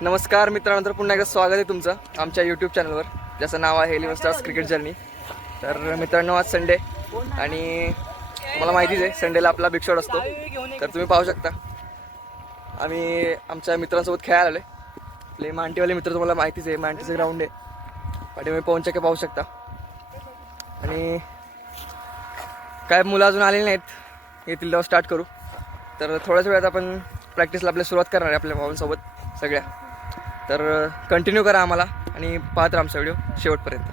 नमस्कार मित्रांनो तर पुन्हा एकदा स्वागत आहे तुमचं आमच्या यूट्यूब चॅनलवर ज्याचं नाव आहे हेलिवन स्टार्स क्रिकेट जर्नी तर मित्रांनो आज संडे आणि तुम्हाला माहितीच आहे संडेला आपला बिगशॉट असतो. तर तुम्ही पाहू शकता. आम्ही आमच्या मित्रांसोबत खेळायला आलो आपले मांटीवाले मित्र तुम्हाला माहितीच आहे मांटीचं ग्राउंड आहे. पाठीमध्ये पवन चक्के पाहू शकता. आणि काय मुलं अजून आलेली नाहीत येतील तेव्हा स्टार्ट करू. तर थोड्याच वेळात आपण प्रॅक्टिसला आपल्या सुरुवात करणार आहे आपल्या भावांसोबत सगळ्या. तर कंटिन्यू करा आम्हाला आणि पाहत राहा आमचा व्हिडिओ शेवटपर्यंत.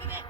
Give me that.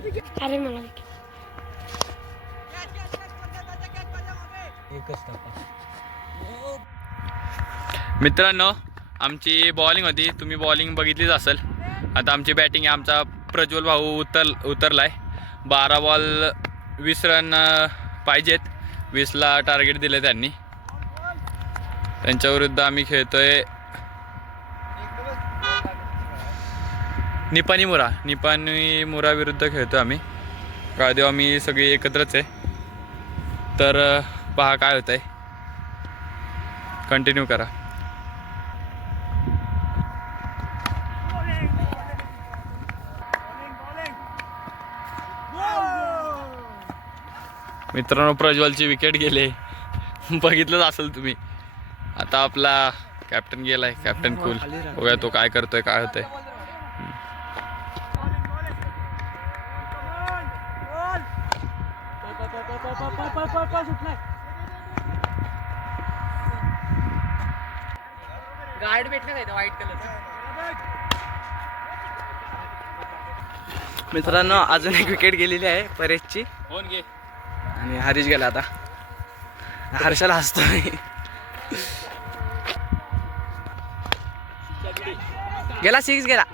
अरे मला मित्रांनो आमची बॉलिंग होती. तुम्ही बॉलिंग बघितलीच असेल. आता आमची बॅटिंग आहे. आमचा प्रज्वल भाऊ उतर उतरला आहे बारा बॉल वीस रन पाहिजेत. वीसला टार्गेट दिले त्यांनी. त्यांच्याविरुद्ध आम्ही खेळतोय. निपाणी मुरा. निपाणी मुरा विरुद्ध खेळतो आम्ही. काळदेव आम्ही सगळी एकत्रच आहे. तर पहा काय होतं आहे कंटिन्यू करा. मित्रांनो प्रज्वलची विकेट गेले. बघितलंच असेल तुम्ही. आता आपला कॅप्टन गेलाय कॅप्टन कुल बघा तो काय करतोय काय होतंय. गार्ड भेटलं काय व्हाईट कलर मित्रांनो अजून एक विकेट गेलेली आहे परेशची. घे आणि हरीश गेला आता. हर्षाला हसतोय. गेला सिक्स गेला.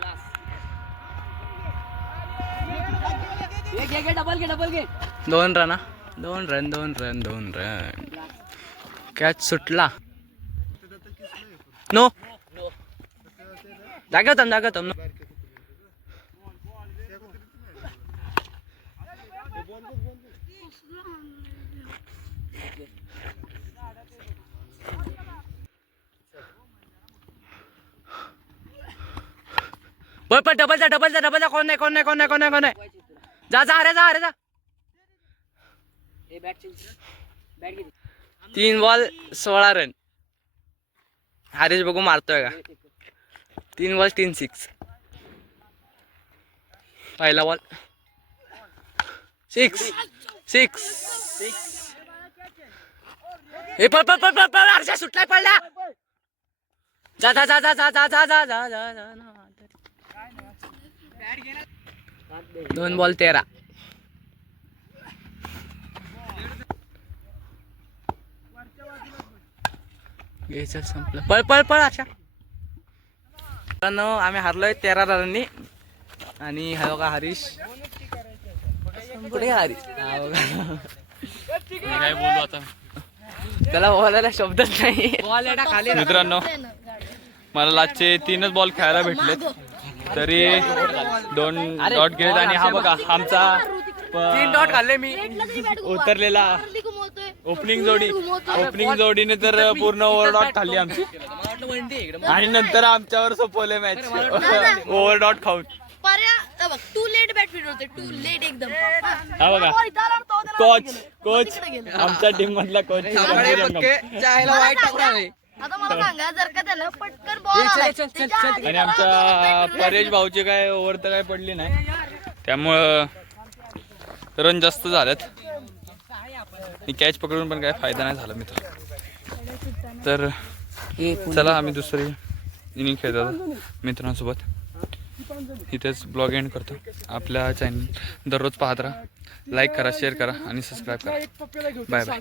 दोन रन. दोन रन दोन रन दोन रन कॅच सुटला. नो जागा थांब जागा थांब पण डबल जा डबल जा डबल जा कोण नाही कोण नाही कोण नाही कोण नाही कोण नाही. जा जा अरे जा अरे जा. तीन बॉल सोळा रन हरीश बघू मारतोय का तीन बॉल तीन सिक्स पहिला बॉल सिक्स सिक्स हे पळ पळ पळ पळ हर्षा सुटलाय पडला जा जा जा जा जा जा जा जा जा जा. दोन बॉल तेरा घ्यायचं संपलं. पळ पळ पळ अशा मित्रांनो आम्ही हारलोय तेरा रनांनी आणि हा बघा हरीश. कुठे हरीश? हा बघा. काय बोलू आता? त्याला बोलायला शब्दच नाही. मित्रांनो मला लास्टचे तीनच बॉल खेळायला भेटलेत. तरी दोन डॉट गेलेत आणि हा बघा आमचा तीन डॉट खाल्ले मी. उतरलेला. ओपनिंग जोडी. ओपनिंग जोडीने तर पूर्ण ओव्हर डॉट खाल्ली आमची. आणि नंतर आमच्यावर सोपवले मॅच ओव्हर डॉट खाऊन. पर्या बघ टू लेट बॅट होते टू लेट एकदम. हा बघा. कोच कोच आमच्या टीम मधला कोच वाईट टाकला नाही आता मला सांगा जर का त्याला पटकन बॉल आला आणि आमच्या परेश भाऊची काय ओव्हर तर काय पडली नाही. त्यामुळं रन जास्त झाल्यात आणि कॅच पकडून पण काय फायदा नाही झाला मित्र. तर चला आम्ही दुसरी इनिंग खेळतो मित्रांसोबत. इथेच ब्लॉग एंड करतो. आपल्या चॅनल दररोज पाहत राहा. लाईक करा शेअर करा आणि सबस्क्राईब करा. Bye bye